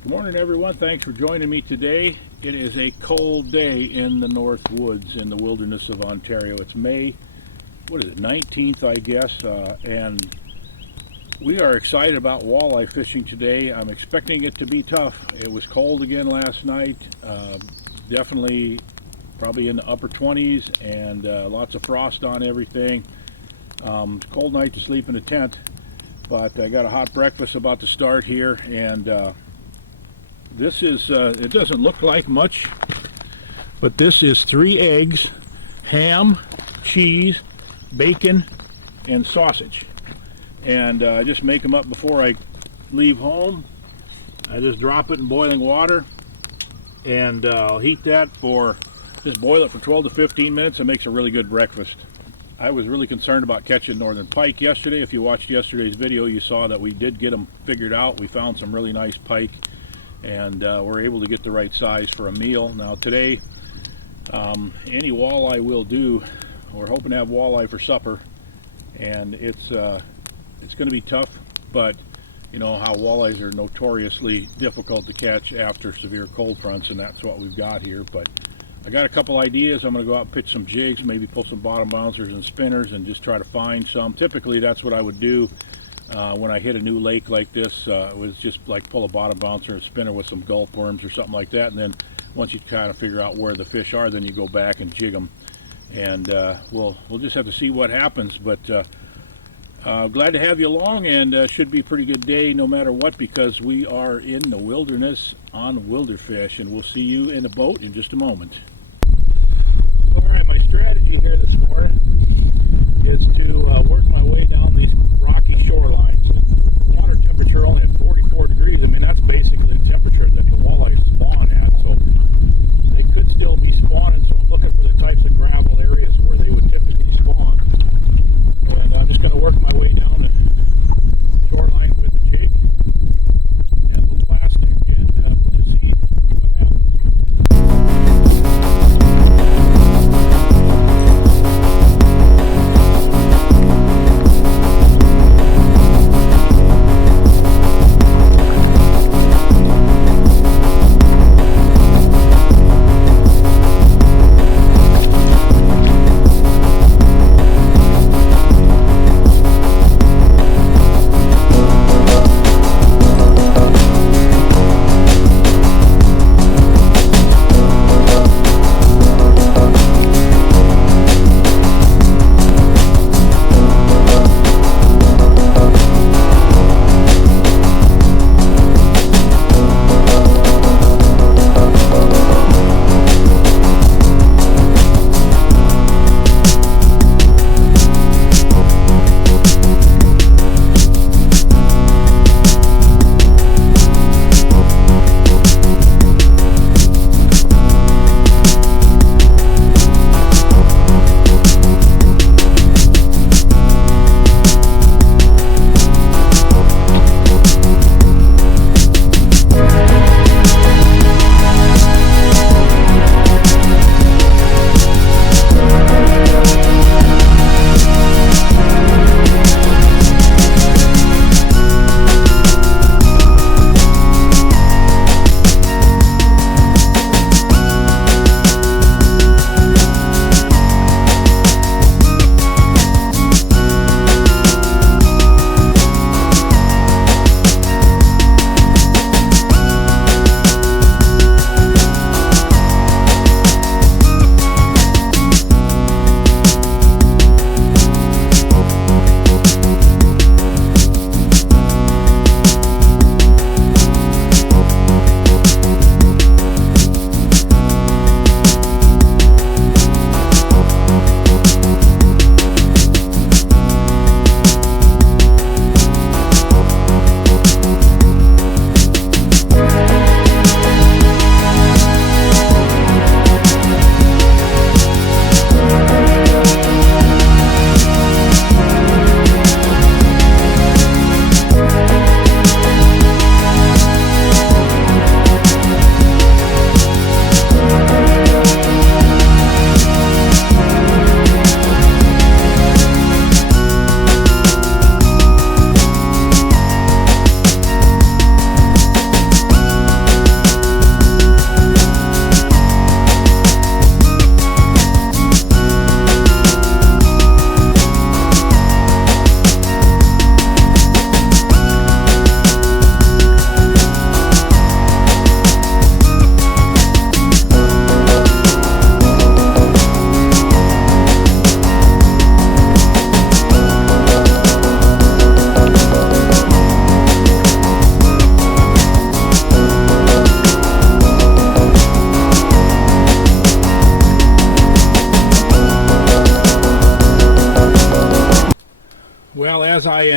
Good morning, everyone. Thanks for joining me today. It is a cold day in the North Woods in the wilderness of Ontario. It's May, 19th, I guess, and we are excited about walleye fishing today. I'm expecting it to be tough. It was cold again last night, definitely probably in the upper 20s, and lots of frost on everything. Cold night to sleep in a tent, but I got a hot breakfast about to start here, and this is, it doesn't look like much, but this is 3 eggs, ham, cheese, bacon, and sausage. And I just make them up before I leave home. I just drop it in boiling water, and I'll heat that just boil it for 12 to 15 minutes. It makes a really good breakfast. I was really concerned about catching northern pike yesterday. If you watched yesterday's video, you saw that we did get them figured out. We found some really nice pike, and we're able to get the right size for a meal. Now today, any walleye will do. We're hoping to have walleye for supper, and it's going to be tough, but you know how walleyes are notoriously difficult to catch after severe cold fronts, and that's what we've got here. But I got a couple ideas. I'm going to go out and pitch some jigs, maybe pull some bottom bouncers and spinners, and just try to find some. Typically that's what I would do when I hit a new lake like this. It was just like pull a bottom bouncer and spinner with some gulp worms or something like that, and then once you kind of figure out where the fish are, then you go back and jig them, and we'll just have to see what happens. But glad to have you along, and should be a pretty good day no matter what, because we are in the wilderness on wilderfish, and we'll see you in a boat in just a moment. Alright, my strategy here this morning is to work my way down these rocky shorelines. The water temperature only at 44 degrees. I mean, that's basically the temperature that the walleyes spawn at, so they could still be spawning. So I'm looking for the types of gravel areas where they would typically spawn, and I'm just going to work my way down the shoreline with a jig and a little plastic, and we'll just see what happens.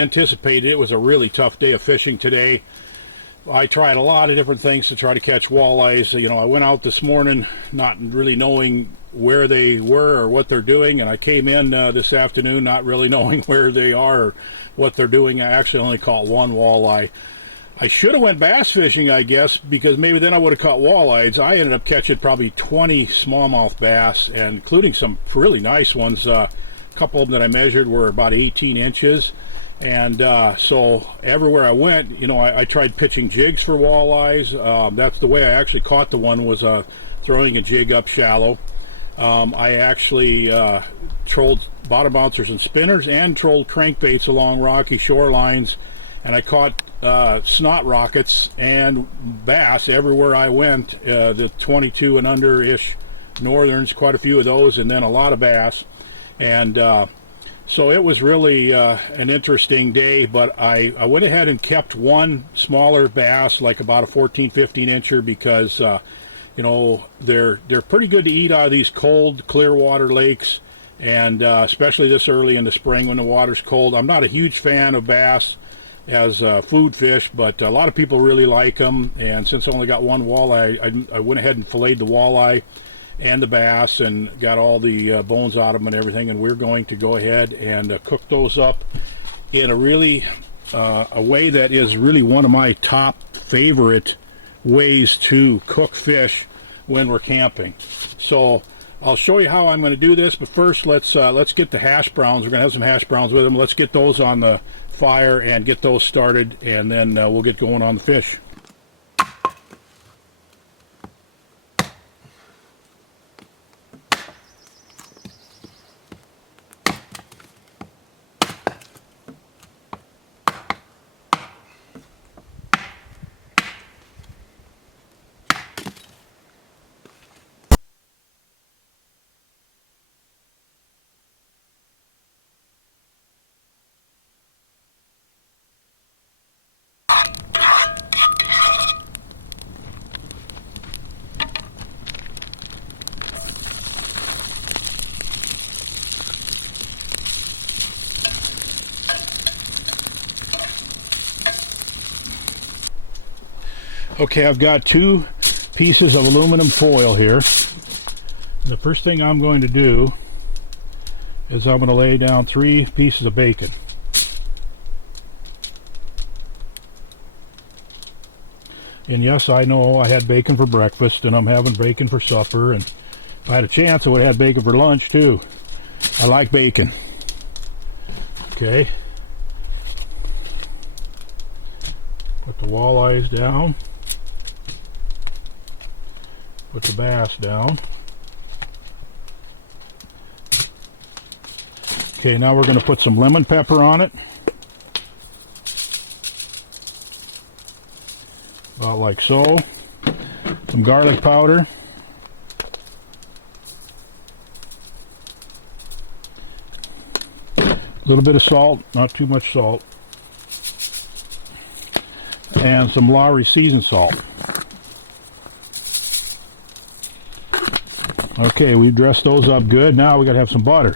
anticipated. It was a really tough day of fishing today. I tried a lot of different things to try to catch walleyes. You know, I went out this morning not really knowing where they were or what they're doing, and I came in this afternoon not really knowing where they are or what they're doing. I actually only caught one walleye. I should have went bass fishing, I guess, because maybe then I would have caught walleyes. I ended up catching probably 20 smallmouth bass, and including some really nice ones. A couple of them that I measured were about 18 inches. And so everywhere I went, you know, I tried pitching jigs for walleyes. That's the way I actually caught the one, was throwing a jig up shallow. I actually trolled bottom bouncers and spinners and trolled crankbaits along rocky shorelines. And I caught snot rockets and bass everywhere I went, the 22 and under-ish northerns, quite a few of those, and then a lot of bass. And so it was really an interesting day, but I went ahead and kept one smaller bass, like about a 14, 15 incher, because you know, they're pretty good to eat out of these cold, clear water lakes, and especially this early in the spring when the water's cold. I'm not a huge fan of bass as food fish, but a lot of people really like them, and since I only got one walleye, I went ahead and filleted the walleye and the bass and got all the bones out of them and everything, and we're going to go ahead and cook those up in a really a way that is really one of my top favorite ways to cook fish when we're camping. So I'll show you how I'm going to do this, but first let's get the hash browns. We're going to have some hash browns with them. Let's get those on the fire and get those started, and then we'll get going on the fish. Okay, I've got 2 pieces of aluminum foil here. The first thing I'm going to do is I'm going to lay down 3 pieces of bacon. And yes, I know I had bacon for breakfast, and I'm having bacon for supper, and if I had a chance I would have had bacon for lunch too. I like bacon. Okay. Put the walleyes down. Put the bass down. Okay, now we're going to put some lemon pepper on it. About like so. Some garlic powder. A little bit of salt, not too much salt. And some Lowry seasoned salt. Okay, we've dressed those up good. Now we got to have some butter.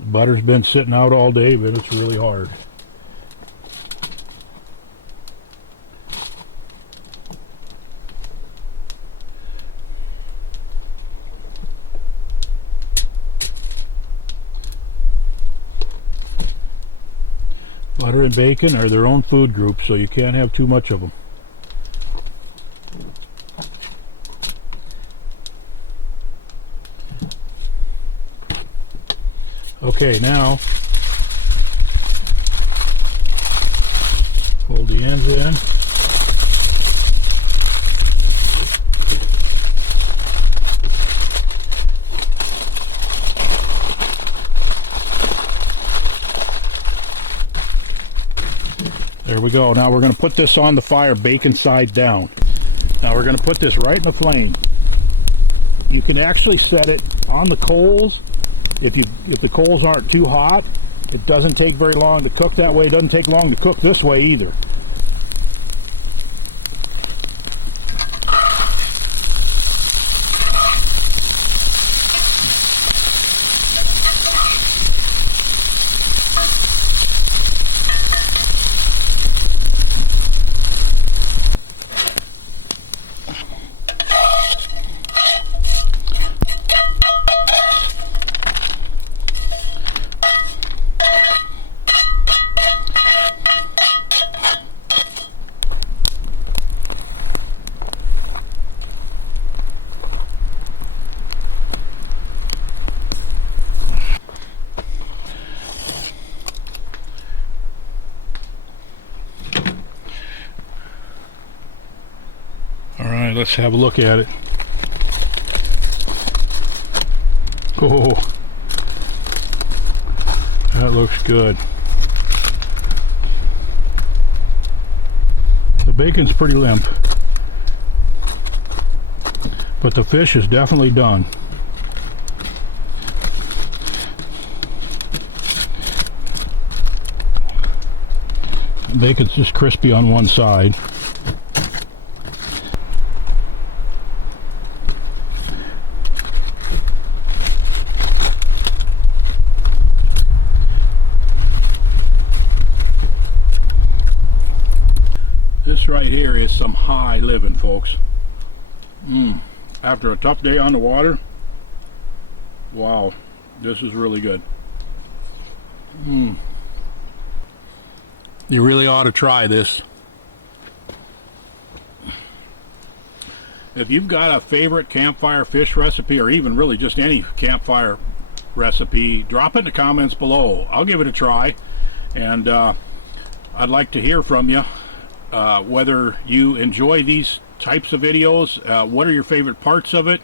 Butter's been sitting out all day, but it's really hard. Butter and bacon are their own food group, so you can't have too much of them. Okay, now fold the ends in. There we go. Now we're going to put this on the fire, bacon side down. Now we're going to put this right in the flame. You can actually set it on the coals. If the coals aren't too hot, it doesn't take very long to cook that way. It doesn't take long to cook this way either. Alright, let's have a look at it. Oh, that looks good. The bacon's pretty limp, but the fish is definitely done. The bacon's just crispy on one side. This right here is some high living, folks. After a tough day on the water, wow, this is really good. You really ought to try this. If you've got a favorite campfire fish recipe, or even really just any campfire recipe, drop it in the comments below. I'll give it a try, and I'd like to hear from you. Whether you enjoy these types of videos, what are your favorite parts of it,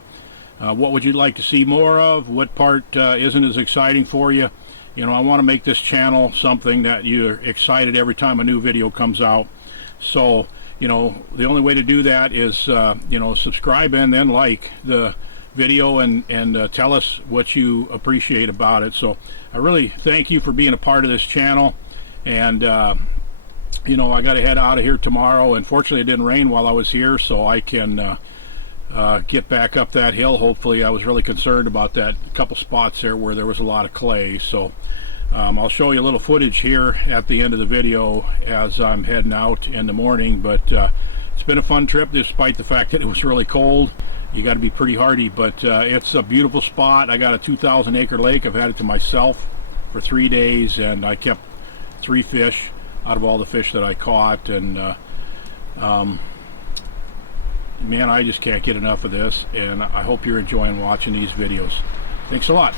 what would you like to see more of, what part isn't as exciting for you. You know, I want to make this channel something that you're excited every time a new video comes out. So, you know, the only way to do that is, you know, subscribe and then like the video and tell us what you appreciate about it. So I really thank you for being a part of this channel, and you know, I got to head out of here tomorrow. Unfortunately, it didn't rain while I was here, so I can get back up that hill. Hopefully, I was really concerned about that couple spots there where there was a lot of clay. So I'll show you a little footage here at the end of the video as I'm heading out in the morning. But it's been a fun trip, despite the fact that it was really cold. You got to be pretty hardy, but it's a beautiful spot. I got a 2,000-acre lake. I've had it to myself for 3 days, and I kept 3 fish out of all the fish that I caught, and man, I just can't get enough of this, and I hope you're enjoying watching these videos. Thanks a lot.